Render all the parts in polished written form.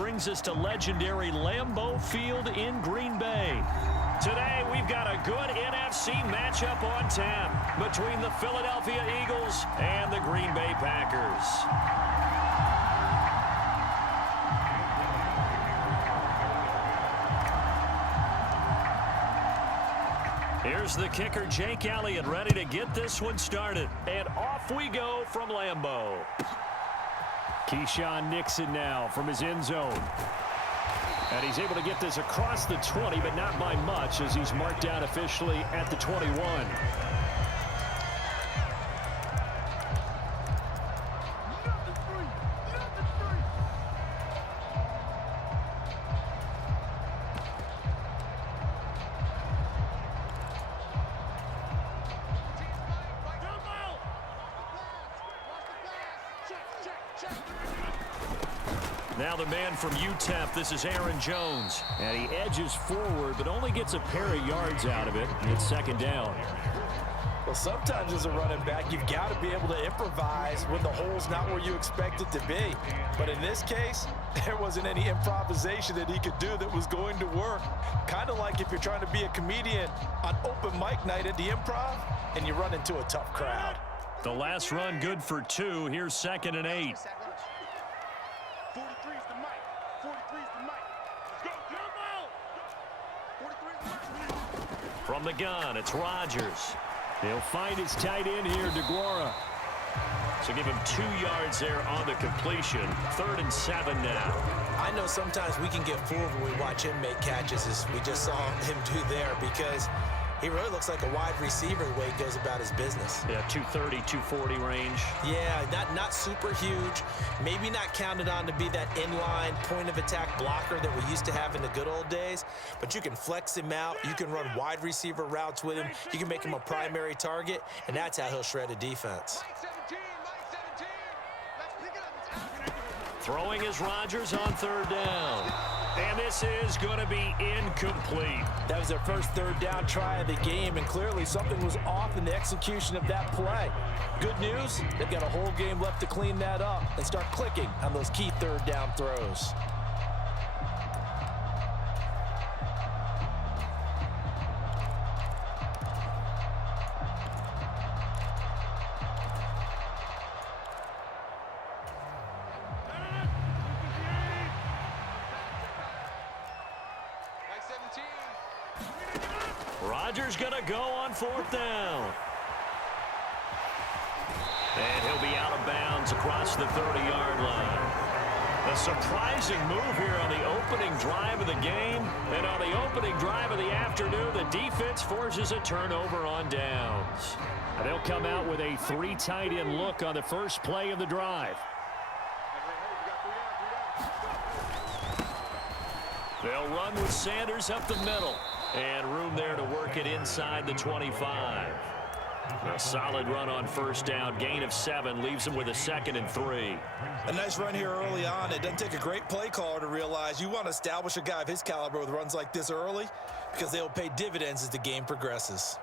brings us to legendary Lambeau Field in Green Bay. Today, we've got a good NFC matchup on tap between the Philadelphia Eagles and the Green Bay Packers. Here's the kicker, Jake Elliott, ready to get this one started. And off we go from Lambeau. Keyshawn Nixon now from his end zone. And he's able to get this across the 20, but not by much as he's marked down officially at the 21. Now the man from UTEP, this is Aaron Jones. And he edges forward, but only gets a pair of yards out of it. It's second down. Well, sometimes as a running back, you've got to be able to improvise when the hole's not where you expect it to be. But in this case, there wasn't any improvisation that he could do that was going to work. Kind of like if you're trying to be a comedian on open mic night at the Improv and you run into a tough crowd. The last run good for 2. Here's 2nd and 8. 43 is the mic. 43 is the mic. Let's go. 43 is the mic. From the gun, it's Rodgers. He'll find his tight end here, DeGuara. So give him 2 yards there on the completion. 3rd and 7 now. I know sometimes we can get fooled when we watch him make catches as we just saw him do there because he really looks like a wide receiver the way he goes about his business. Yeah, 230, 240 range. Yeah, not super huge. Maybe not counted on to be that inline point-of-attack blocker that we used to have in the good old days. But you can flex him out. You can run wide receiver routes with him. You can make him a primary target, and that's how he'll shred a defense. Throwing is Rodgers on 3rd down. And this is going to be incomplete. That was their first 3rd down try of the game, and clearly something was off in the execution of that play. Good news, they've got a whole game left to clean that up and start clicking on those key 3rd down throws. Rodgers going to go on 4th down. And he'll be out of bounds across the 30-yard line. A surprising move here on the opening drive of the game. And on the opening drive of the afternoon, the defense forces a turnover on downs. And they'll come out with a 3 tight end look on the first play of the drive. They'll run with Sanders up the middle. And room there to work it inside the 25. A solid run on 1st down. Gain of 7 leaves them with a 2nd and 3. A nice run here early on. It doesn't take a great play caller to realize you want to establish a guy of his caliber with runs like this early because they'll pay dividends as the game progresses.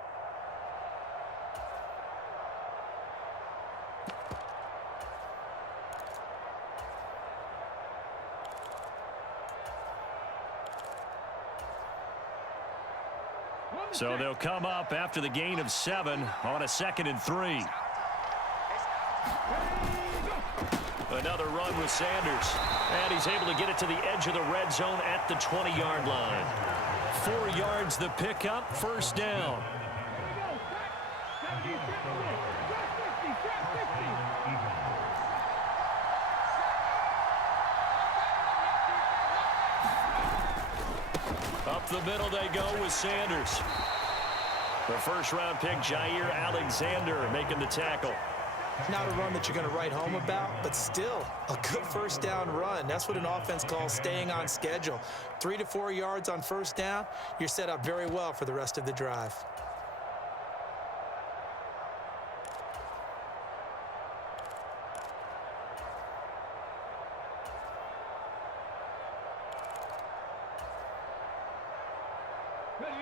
So they'll come up after the gain of 7 on a 2nd and 3. Another run with Sanders. And he's able to get it to the edge of the red zone at the 20-yard line. 4 yards the pickup, 1st down. Up the middle they go with Sanders. The 1st-round pick, Jair Alexander, making the tackle. Not a run that you're going to write home about, but still a good 1st down run. That's what an offense calls staying on schedule. 3 to 4 yards on 1st down, you're set up very well for the rest of the drive.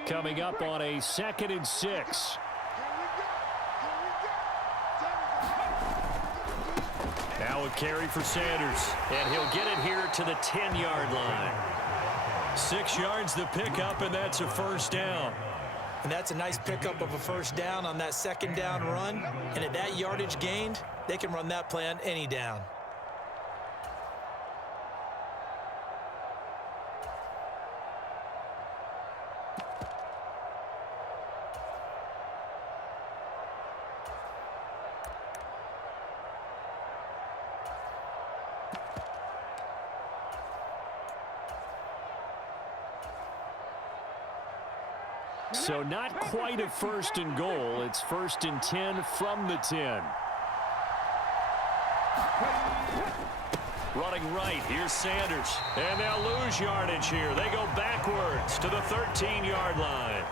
Coming up on a 2nd and 6. Now a carry for Sanders. And he'll get it here to the 10-yard line. 6 yards the pickup, and that's a first down. And that's a nice pickup of a first down on that second down run. And at that yardage gained, they can run that play on any down. So not quite a first and goal. It's first and 10 from the 10. Running right, here's Sanders. And they'll lose yardage here. They go backwards to the 13-yard line.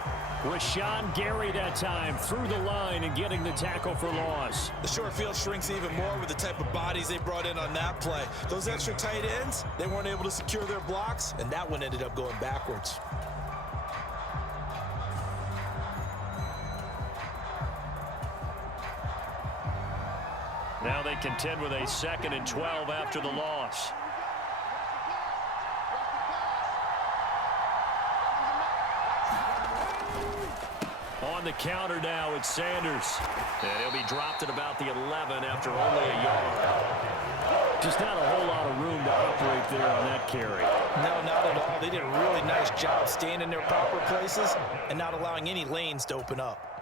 Rashawn Gary that time through the line and getting the tackle for loss. The short field shrinks even more with the type of bodies they brought in on that play. Those extra tight ends, they weren't able to secure their blocks, and that one ended up going backwards. Now they contend with a 2nd and 12 after the loss. On the counter now, it's Sanders. And he'll be dropped at about the 11 after only a yard. Just not a whole lot of room to operate there on that carry. No, not at all. They did a really nice job staying in their proper places and not allowing any lanes to open up.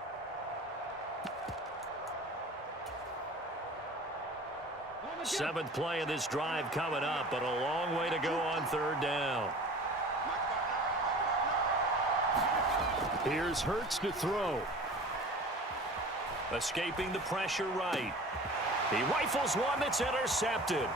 Seventh play of this drive coming up, but a long way to go on third down. Here's Hurts to throw. Escaping the pressure right. He rifles one that's intercepted.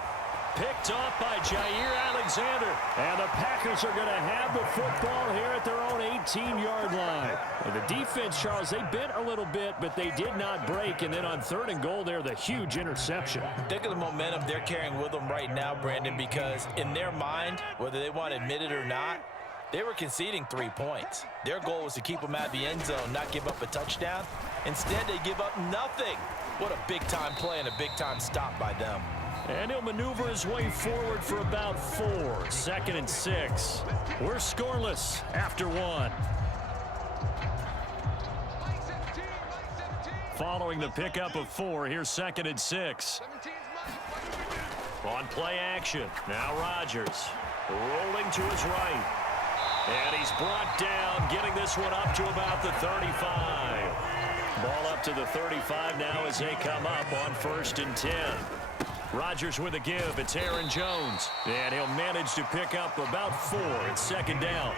Picked off by Jair Alexander. And the Packers are going to have the football here at their own 18-yard line. And the defense, Charles, they bent a little bit, but they did not break. And then on third and goal there, the huge interception. Think of the momentum they're carrying with them right now, Brandon, because in their mind, whether they want to admit it or not, they were conceding 3 points. Their goal was to keep them out of the end zone, not give up a touchdown. Instead, they give up nothing. What a big-time play and a big-time stop by them. And he'll maneuver his way forward for about 4. 2nd and 6. We're scoreless after 1. Following the pickup of 4, here's 2nd and 6. On play action. Now Rodgers rolling to his right. And he's brought down, getting this one up to about the 35. Ball up to the 35 now as they come up on 1st and 10. Rodgers with a give. It's Aaron Jones. And he'll manage to pick up about 4. It's 2nd down.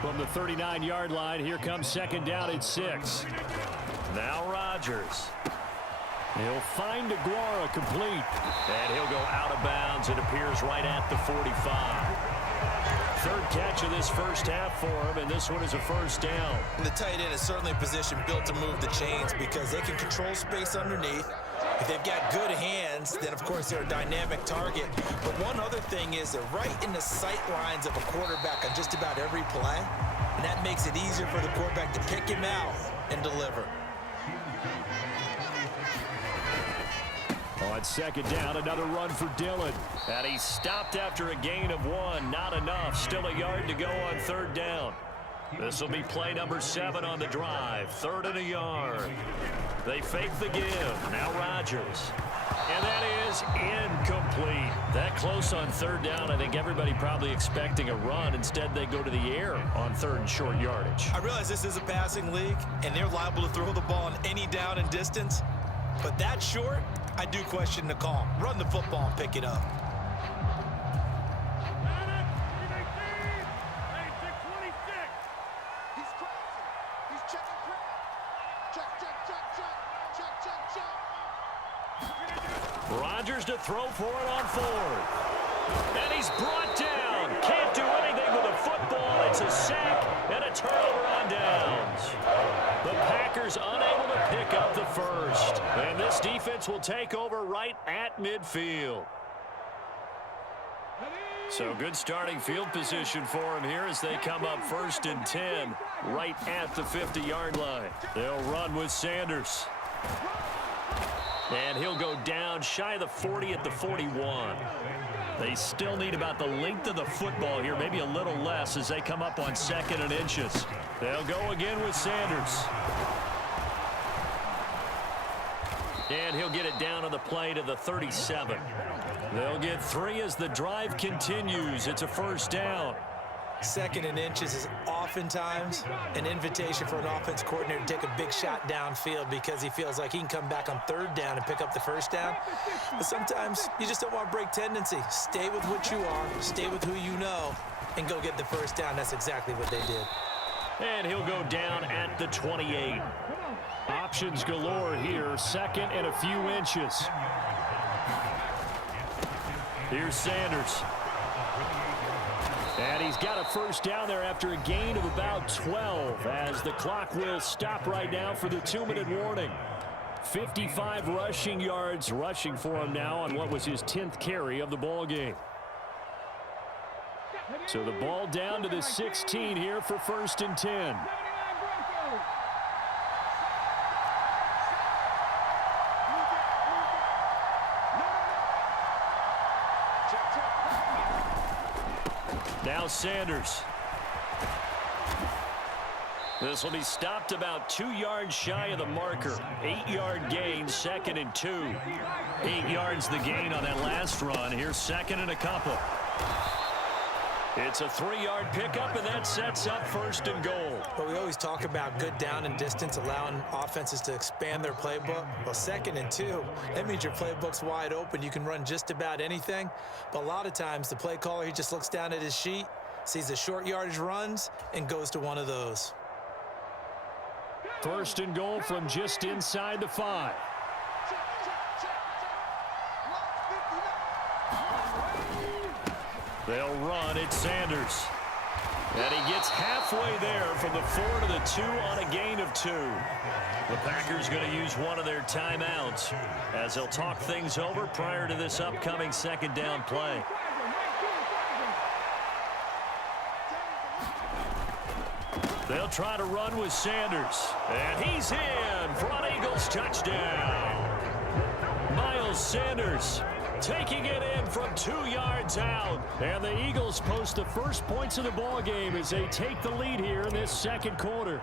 From the 39-yard line, here comes 2nd down at 6. Now Rodgers. He'll find Aguara complete. And he'll go out of bounds. It appears right at the 45. Third catch of this first half for him, and this one is a first down. And the tight end is certainly a position built to move the chains because they can control space underneath. If they've got good hands, then of course they're a dynamic target. But one other thing is they're right in the sight lines of a quarterback on just about every play. And that makes it easier for the quarterback to pick him out and deliver. On 2nd down, another run for Dillon. And he's stopped after a gain of 1. Not enough. Still a yard to go on 3rd down. This will be play number 7 on the drive. 3rd and a yard. They fake the give. Now Rodgers. And that is incomplete. That close on 3rd down. I think everybody probably expecting a run. Instead, they go to the air on 3rd and short yardage. I realize this is a passing league, and they're liable to throw the ball on any down and distance. But that short, I do question the call. Run the football and pick it up. Rodgers to throw for it on 4th. And he's brought down. Can't do anything with a football. It's a sack and a turnover on downs. The Packers unable to pick up the first. And this defense will take over right at midfield. So good starting field position for him here as they come up 1st and 10 right at the 50-yard line. They'll run with Sanders. And he'll go down shy of the 40 at the 41. They still need about the length of the football here, maybe a little less as they come up on 2nd and inches. They'll go again with Sanders. And he'll get it down on the play to the 37. They'll get 3 as the drive continues. It's a first down. 2nd and inches is oftentimes an invitation for an offense coordinator to take a big shot downfield because he feels like he can come back on 3rd down and pick up the first down. But sometimes you just don't want break tendency. Stay with what you are, stay with who you know, and go get the first down. That's exactly what they did. And he'll go down at the 28. Options galore here, 2nd and a few inches. Here's Sanders. And he's got a first down there after a gain of about 12 as the clock will stop right now for the 2-minute warning. 55 rushing yards rushing for him now on what was his 10th carry of the ball game. So the ball down to the 16 here for 1st and 10. Now Sanders. This will be stopped about 2 yards shy of the marker. 8-yard gain, 2nd and 2. 8 yards the gain on that last run. Here's 2nd and a couple. It's a 3-yard pickup, and that sets up 1st and goal. Well, we always talk about good down and distance, allowing offenses to expand their playbook. Well, 2nd and 2, that means your playbook's wide open. You can run just about anything. But a lot of times, the play caller, he just looks down at his sheet, sees the short yardage runs, and goes to one of those. 1st and goal from just inside the 5. They'll run. It's Sanders. And he gets halfway there from the 4 to the 2 on a gain of 2. The Packers going to use one of their timeouts as they'll talk things over prior to this upcoming 2nd down play. They'll try to run with Sanders. And he's in for an Eagles touchdown. Miles Sanders taking it in from 2 yards out. And the Eagles post the first points of the ball game as they take the lead here in this 2nd quarter.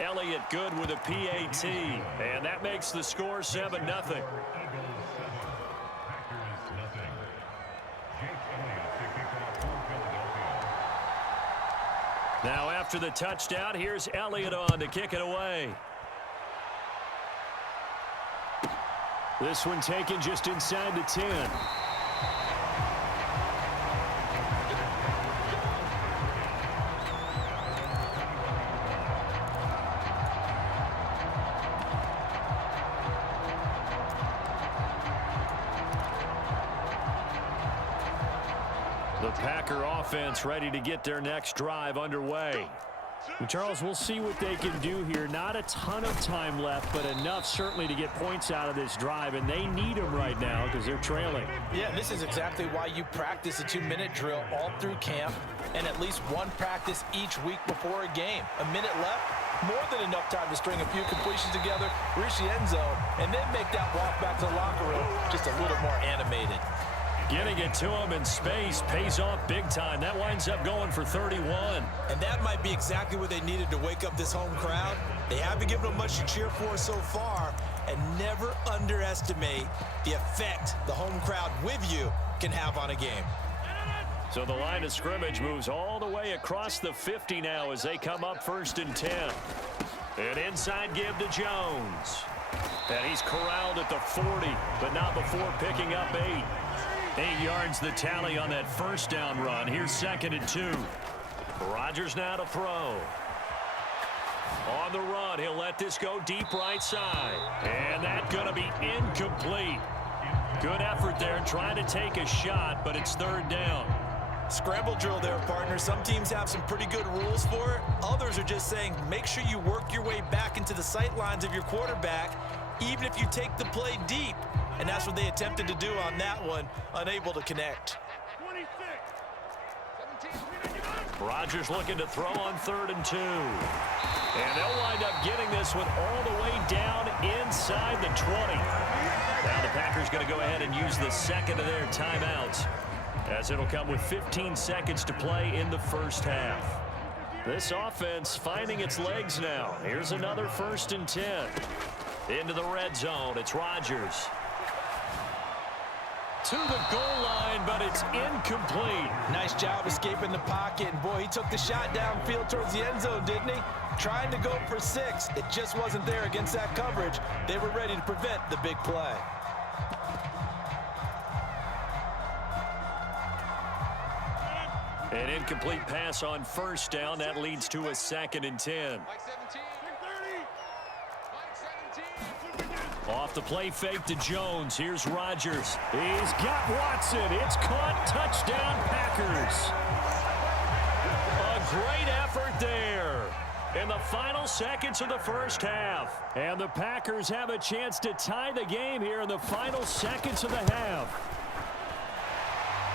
Elliott good with a PAT. And that makes the score 7-0. Now after the touchdown, here's Elliott on to kick it away. This one taken just inside the 10. The Packer offense ready to get their next drive underway. And Charles, we'll see what they can do here. Not a ton of time left, but enough certainly to get points out of this drive, and they need them right now because they're trailing. Yeah, this is exactly why you practice a 2-minute drill all through camp and at least one practice each week before a game. A minute left, more than enough time to string a few completions together, reach the end zone, and then make that walk back to the locker room just a little more animated. Getting it to him in space pays off big time. That winds up going for 31. And that might be exactly what they needed to wake up this home crowd. They haven't given them much to cheer for so far, and never underestimate the effect the home crowd with you can have on a game. So the line of scrimmage moves all the way across the 50 now as they come up 1st and 10. An inside give to Jones. And he's corralled at the 40, but not before picking up 8. 8 yards the tally on that first down run. Here's 2nd and 2. Rodgers now to throw. On the run, he'll let this go deep right side. And that's going to be incomplete. Good effort there trying to take a shot, but it's 3rd down. Scramble drill there, partner. Some teams have some pretty good rules for it. Others are just saying make sure you work your way back into the sight lines of your quarterback, even if you take the play deep. And that's what they attempted to do on that one, unable to connect. 26, Rodgers looking to throw on 3rd and 2. And they'll wind up getting this one all the way down inside the 20. Now the Packers going to go ahead and use the second of their timeouts, as it'll come with 15 seconds to play in the first half. This offense finding its legs now. Here's another 1st and 10. Into the red zone, it's Rodgers. To the goal line, but it's incomplete. Nice job escaping the pocket, and boy, he took the shot downfield towards the end zone, didn't he? Trying to go for 6. It just wasn't there against that coverage. They were ready to prevent the big play. An incomplete pass on 1st down. That leads to a 2nd and 10. Off the play fake to Jones. Here's Rodgers. He's got Watson. It's caught. Touchdown, Packers. A great effort there in the final seconds of the first half. And the Packers have a chance to tie the game here in the final seconds of the half.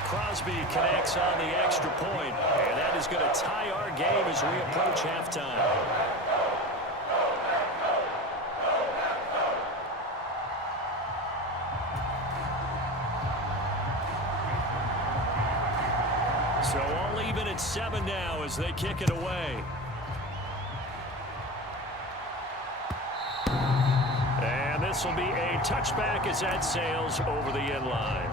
Crosby connects on the extra point, and that is going to tie our game as we approach halftime. So all even at 7 now as they kick it away. And this will be a touchback as that sails over the end line.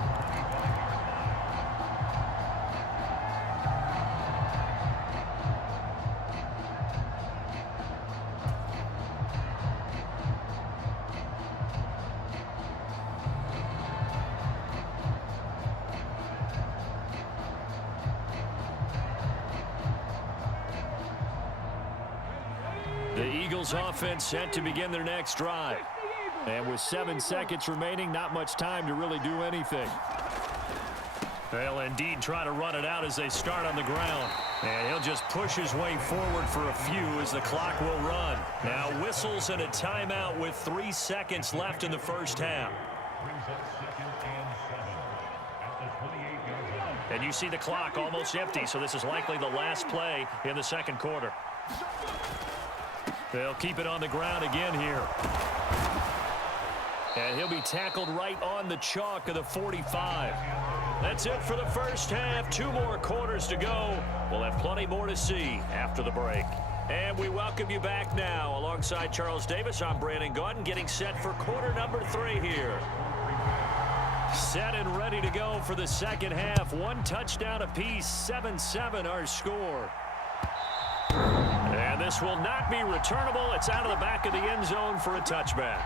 The Eagles offense set to begin their next drive. And with 7 seconds remaining, not much time to really do anything. They'll indeed try to run it out as they start on the ground. And he'll just push his way forward for a few as the clock will run. Now whistles and a timeout with 3 seconds left in the first half. And you see the clock almost empty, so this is likely the last play in the second quarter. They'll keep it on the ground again here. And he'll be tackled right on the chalk of the 45. That's it for the first half. 2 more quarters to go. We'll have plenty more to see after the break. And we welcome you back now. Alongside Charles Davis, I'm Brandon Gaudin, getting set for quarter number 3 here. Set and ready to go for the second half. 1 touchdown apiece, 7-7 our score. And this will not be returnable. It's out of the back of the end zone for a touchback.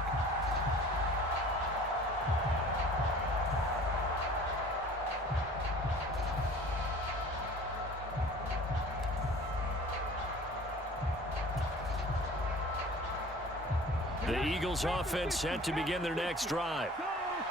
The Eagles offense set to begin their next drive.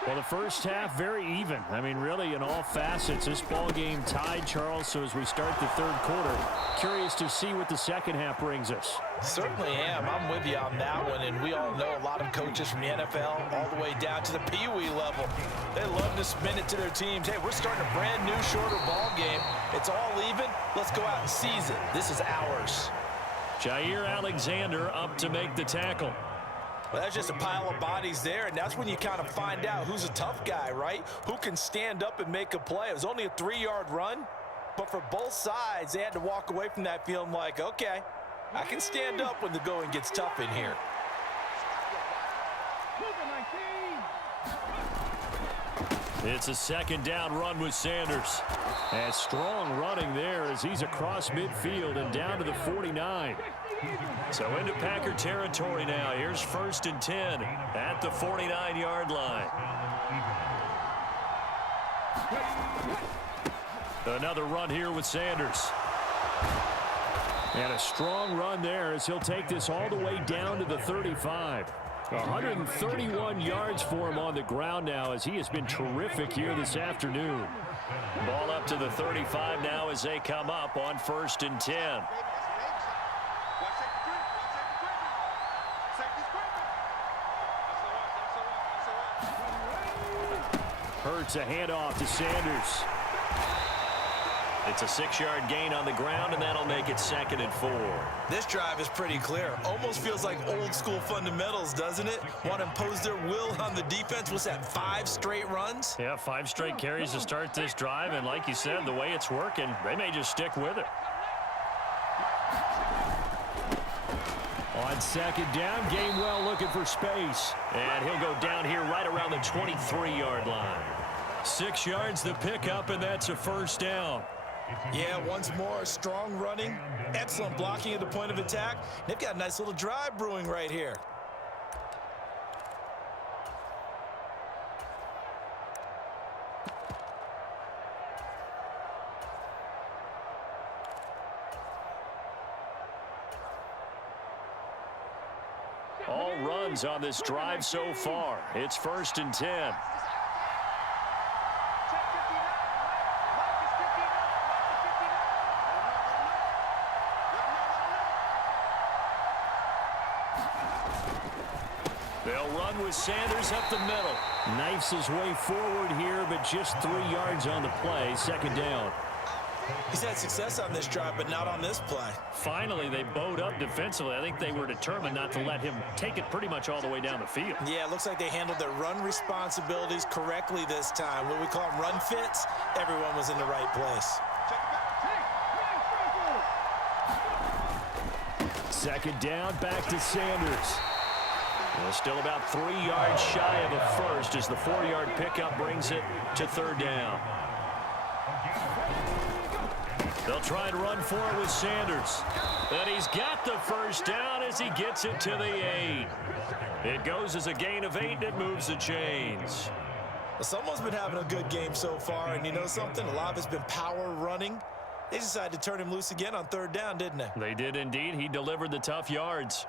Well, the first half, very even. I mean, really, in all facets, this ball game tied, Charles. So as we start the third quarter, curious to see what the second half brings us. Certainly am. I'm with you on that one. And we all know a lot of coaches from the NFL all the way down to the Pee-wee level. They love to spin it to their teams. Hey, we're starting a brand new, shorter ball game. It's all even. Let's go out and seize it. This is ours. Jair Alexander up to make the tackle. Well, that's just a pile of bodies there, and that's when you kind of find out who's a tough guy, right? Who can stand up and make a play. It was only a 3-yard run, but for both sides, they had to walk away from that feeling like, okay, I can stand up when the going gets tough in here. It's a second down run with Sanders. And strong running there as he's across midfield and down to the 49. So into Packer territory now. Here's 1st and 10 at the 49-yard line. Another run here with Sanders. And a strong run there as he'll take this all the way down to the 35. 131 yards for him on the ground now as he has been terrific here this afternoon. Ball up to the 35 now as they come up on 1st and 10. Hurts a handoff to Sanders. It's a 6-yard gain on the ground, and that'll make it 2nd and 4. This drive is pretty clear. Almost feels like old school fundamentals, doesn't it? Want to impose their will on the defense. What's that, 5 straight runs? Yeah, 5 straight carries to start this drive, and like you said, the way it's working, they may just stick with it. On 2nd down, Gainwell looking for space. And he'll go down here right around the 23-yard line. 6 yards to pick up, and that's a 1st down. Yeah, once more, strong running, excellent blocking at the point of attack. They've got a nice little drive brewing right here. All runs on this drive so far. It's 1st and 10. They'll run with Sanders up the middle. Knifes his way forward here, but just 3 yards on the play. 2nd down. He's had success on this drive, but not on this play. Finally, they bowed up defensively. I think they were determined not to let him take it pretty much all the way down the field. Yeah, it looks like they handled their run responsibilities correctly this time. What we call them run fits, everyone was in the right place. 2nd down, back to Sanders. Well, still about 3 yards shy of a first as the 4-yard pickup brings it to 3rd down. They'll try and run for it with Sanders. And he's got the 1st down as he gets it to the 8. It goes as a gain of 8, and it moves the chains. Well, someone's been having a good game so far, and you know something? A lot of it's been power running. They decided to turn him loose again on 3rd down, didn't they? They did indeed. He delivered the tough yards.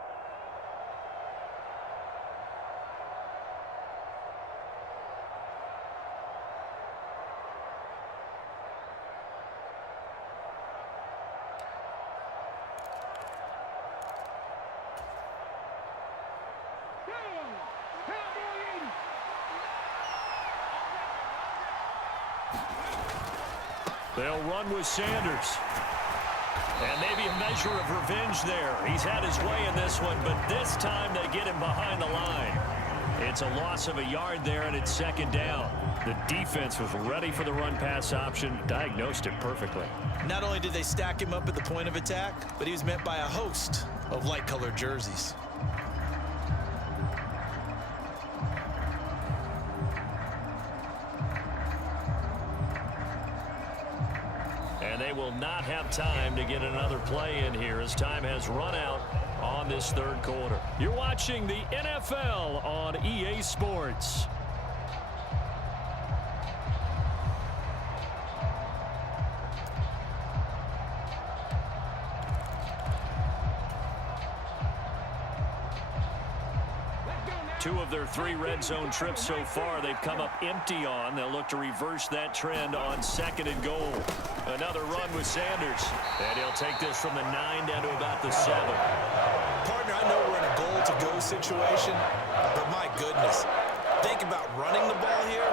They'll run with Sanders. And maybe a measure of revenge there. He's had his way in this one, but this time they get him behind the line. It's a loss of a yard there, and it's 2nd down. The defense was ready for the run-pass option, diagnosed it perfectly. Not only did they stack him up at the point of attack, but he was met by a host of light-colored jerseys. They will not have time to get another play in here as time has run out on this 3rd quarter. You're watching the NFL on EA Sports. Two of their 3 red zone trips so far, they've come up empty on. They'll look to reverse that trend on 2nd and goal. Another run with Sanders. And he'll take this from the 9 down to about the 7. Partner, I know we're in a goal-to-go situation, but my goodness, think about running the ball here.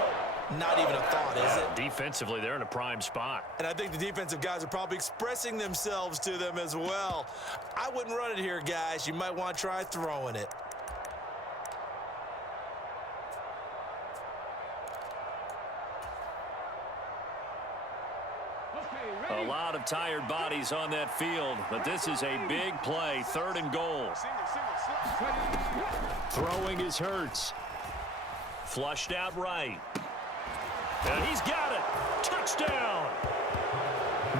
Not even a thought, is it? Defensively, they're in a prime spot. And I think the defensive guys are probably expressing themselves to them as well. I wouldn't run it here, guys. You might want to try throwing it. A lot of tired bodies on that field, but this is a big play, 3rd and goal. Throwing is Hurts. Flushed out right. And he's got it. Touchdown.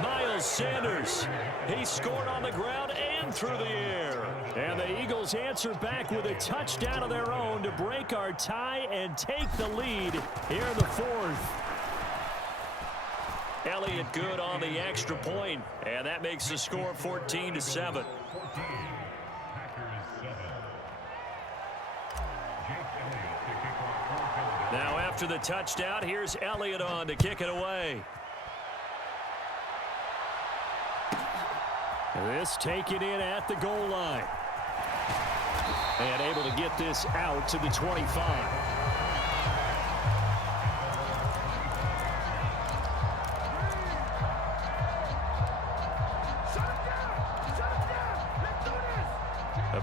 Miles Sanders. He scored on the ground and through the air. And the Eagles answer back with a touchdown of their own to break our tie and take the lead here in the 4th. Elliott good on the extra point, and that makes the score 14-7. Now after the touchdown, here's Elliott on to kick it away. This taken in at the goal line. And able to get this out to the 25.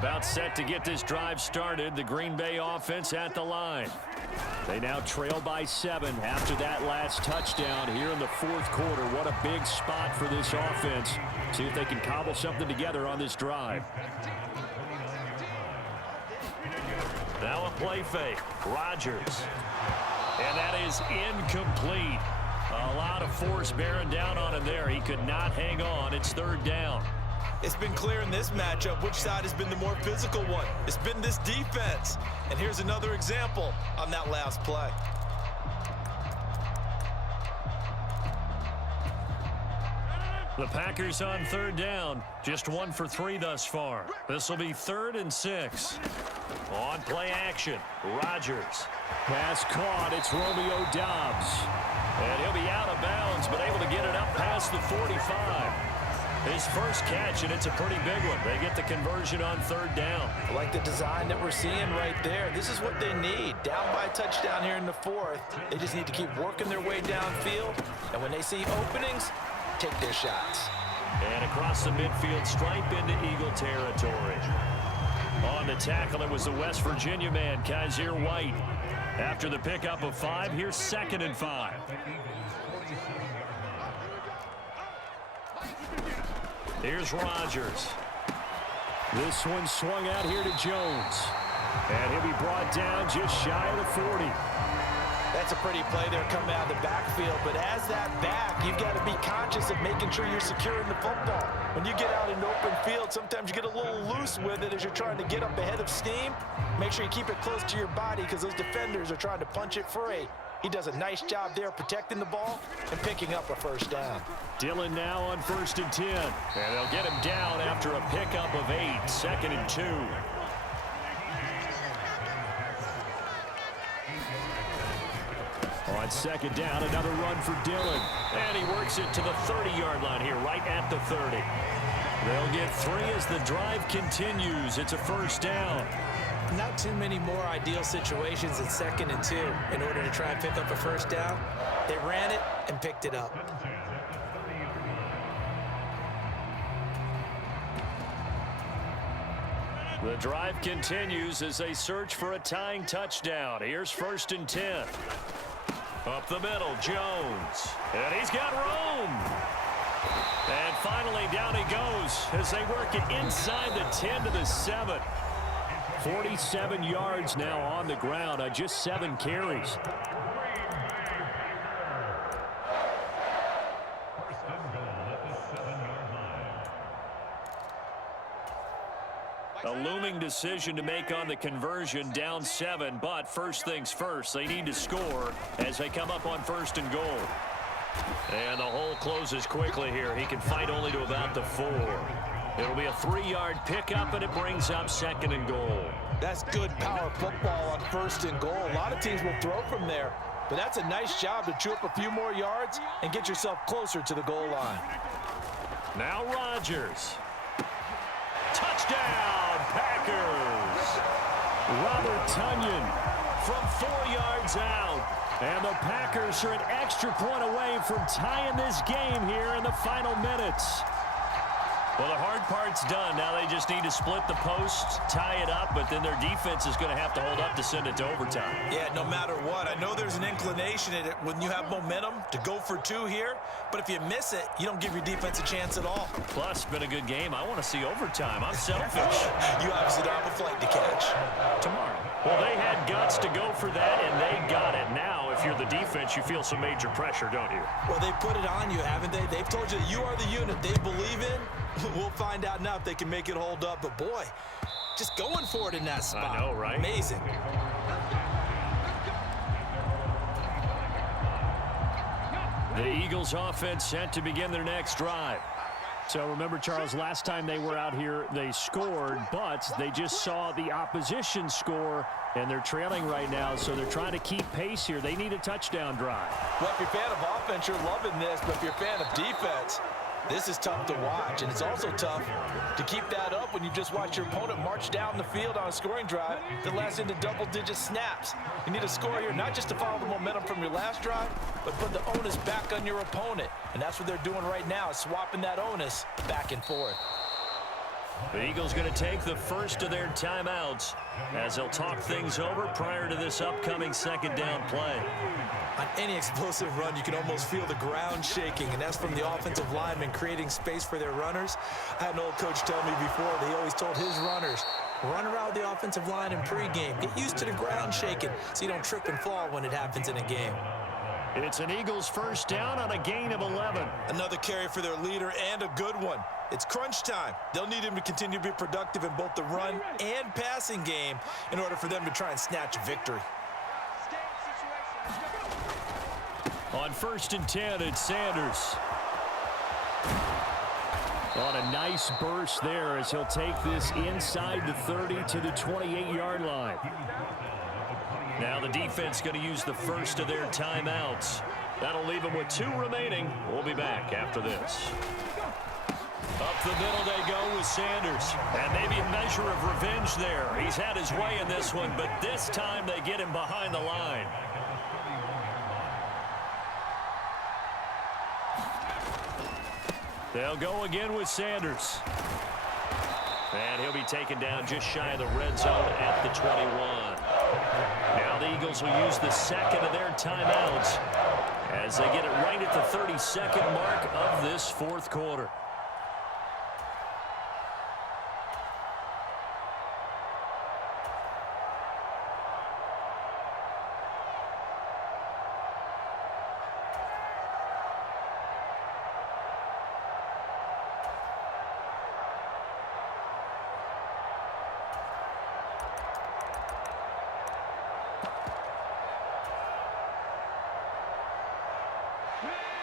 About set to get this drive started. The Green Bay offense at the line. They now trail by 7 after that last touchdown here in the fourth quarter. What a big spot for this offense. See if they can cobble something together on this drive. Now a play fake. Rodgers. And that is incomplete. A lot of force bearing down on him there. He could not hang on. It's third down. It's been clear in this matchup which side has been the more physical one. It's been this defense. And here's another example on that last play. The Packers on third down. Just 1 for 3 thus far. This will be 3rd and 6. On play action. Rodgers. Pass caught. It's Romeo Doubs. And he'll be out of bounds, but able to get it up past the 45. His first catch, and it's a pretty big one. They get the conversion on third down. I like the design that we're seeing right there. This is what they need. Down by a touchdown here in the fourth. They just need to keep working their way downfield. And when they see openings, take their shots. And across the midfield stripe into Eagle territory. On the tackle, it was the West Virginia man, Kaiser White. After the pickup of 5, here's 2nd and 5. Here's Rodgers. This one swung out here to Jones. And he'll be brought down just shy of the 40. That's a pretty play there coming out of the backfield. But as that back, you've got to be conscious of making sure you're securing the football. When you get out in open field, sometimes you get a little loose with it as you're trying to get up ahead of steam. Make sure you keep it close to your body because those defenders are trying to punch it free. He does a nice job there protecting the ball and picking up a first down. Dillon now on 1st and 10. And they'll get him down after a pickup of 8. 2nd and 2. On 2nd down, another run for Dillon. And he works it to the 30-yard line here, right at the 30. They'll get 3 as the drive continues. It's a first down. Not too many more ideal situations in 2nd and 2 in order to try and pick up a first down. They ran it and picked it up. The drive continues as they search for a tying touchdown. Here's 1st and 10. Up the middle, Jones. And he's got room. And finally down he goes as they work it inside the 10 to the 7. 47 yards now on the ground on just 7 carries. A looming decision to make on the conversion, down 7, but first things first, they need to score as they come up on 1st and goal. And the hole closes quickly here. He can fight only to about the 4. It'll be a 3-yard pickup, and it brings up 2nd and goal. That's good power football on 1st and goal. A lot of teams will throw from there, but that's a nice job to chew up a few more yards and get yourself closer to the goal line. Now Rodgers. Touchdown, Packers. Robert Tonyan from 4 yards out. And the Packers are an extra point away from tying this game here in the final minutes. Well, the hard part's done. Now they just need to split the posts, tie it up, but then their defense is going to have to hold up to send it to overtime. Yeah, no matter what. I know there's an inclination in it when you have momentum to go for 2 here, but if you miss it, you don't give your defense a chance at all. Plus, it's been a good game. I want to see overtime. I'm selfish. You obviously don't have a flight to catch. Tomorrow. Well, they had guts to go for that, and they got it. Now, if you're the defense, you feel some major pressure, don't you? Well, they put it on you, haven't they? They've told you that you are the unit they believe in. We'll find out now if they can make it hold up. But, boy, just going for it in that spot. I know, right? Amazing. The Eagles offense set to begin their next drive. So remember, Charles, last time they were out here, they scored, but they just saw the opposition score, and they're trailing right now, so they're trying to keep pace here. They need a touchdown drive. Well, if you're a fan of offense, you're loving this, but if you're a fan of defense, this is tough to watch, and it's also tough to keep that up when you just watch your opponent march down the field on a scoring drive that lasts into double-digit snaps. You need a score here, not just to follow the momentum from your last drive, but put the onus back on your opponent. And that's what they're doing right now, is swapping that onus back and forth. The Eagles going to take the first of their timeouts as they'll talk things over prior to this upcoming second down play. On any explosive run, you can almost feel the ground shaking, and that's from the offensive linemen creating space for their runners. I had an old coach tell me before that he always told his runners, run around the offensive line in pregame. Get used to the ground shaking so you don't trip and fall when it happens in a game. It's an Eagles first down on a gain of 11. Another carry for their leader and a good one. It's crunch time. They'll need him to continue to be productive in both the run and passing game in order for them to try and snatch victory. On 1st and 10, it's Sanders. On a nice burst there as he'll take this inside the 30 to the 28-yard line. Now the defense going to use the first of their timeouts. That'll leave them with 2 remaining. We'll be back after this. Up the middle they go with Sanders. And maybe a measure of revenge there. He's had his way in this one, but this time they get him behind the line. They'll go again with Sanders. And he'll be taken down just shy of the red zone at the 21. Now the Eagles will use the second of their timeouts as they get it right at the 32nd mark of this fourth quarter.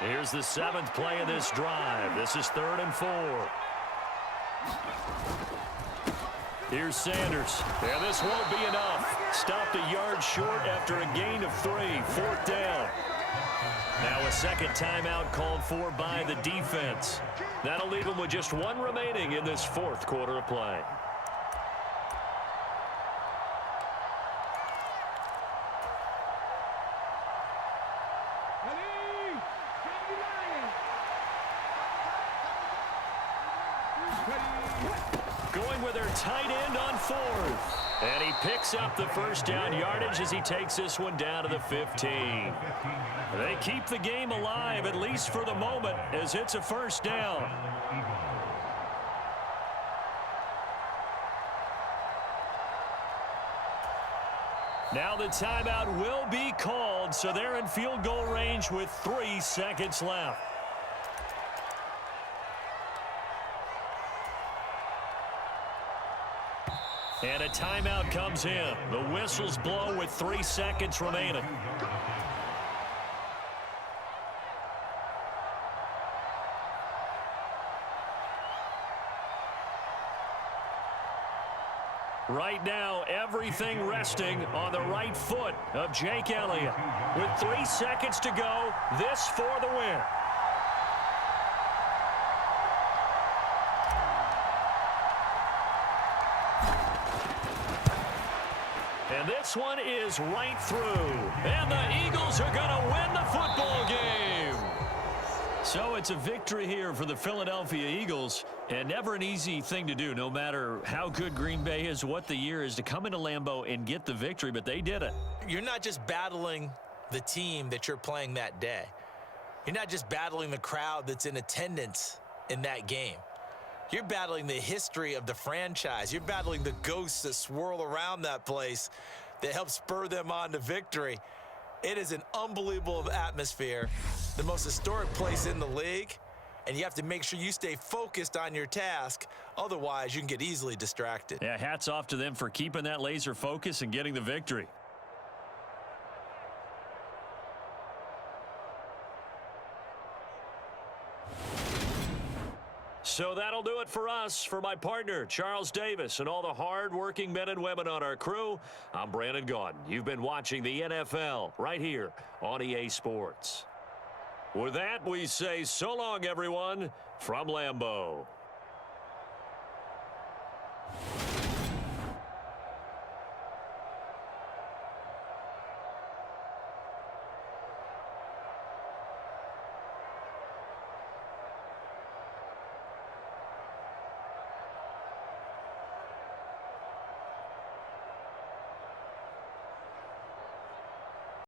Here's the 7th play of this drive. This is 3rd and 4. Here's Sanders. And this won't be enough. Stopped a yard short after a gain of 3. 4th down. Now a second timeout called for by the defense. That'll leave them with just 1 remaining in this fourth quarter of play. Going with their tight end on 4th. And he picks up the first down yardage as he takes this one down to the 15. They keep the game alive, at least for the moment, as it's a first down. Now the timeout will be called, so they're in field goal range with 3 seconds left. And a timeout comes in. The whistles blow with 3 seconds remaining. Right now, everything resting on the right foot of Jake Elliott. With 3 seconds to go, this for the win. And this one is right through. And the Eagles are going to win the football game. So it's a victory here for the Philadelphia Eagles. And never an easy thing to do, no matter how good Green Bay is, what the year is, to come into Lambeau and get the victory. But they did it. You're not just battling the team that you're playing that day. You're not just battling the crowd that's in attendance in that game. You're battling the history of the franchise. You're battling the ghosts that swirl around that place that help spur them on to victory. It is an unbelievable atmosphere, the most historic place in the league, and you have to make sure you stay focused on your task. Otherwise, you can get easily distracted. Yeah, hats off to them for keeping that laser focus and getting the victory. So that'll do it for us. For my partner, Charles Davis, and all the hard-working men and women on our crew, I'm Brandon Gaudin. You've been watching the NFL right here on EA Sports. With that, we say so long, everyone, from Lambeau.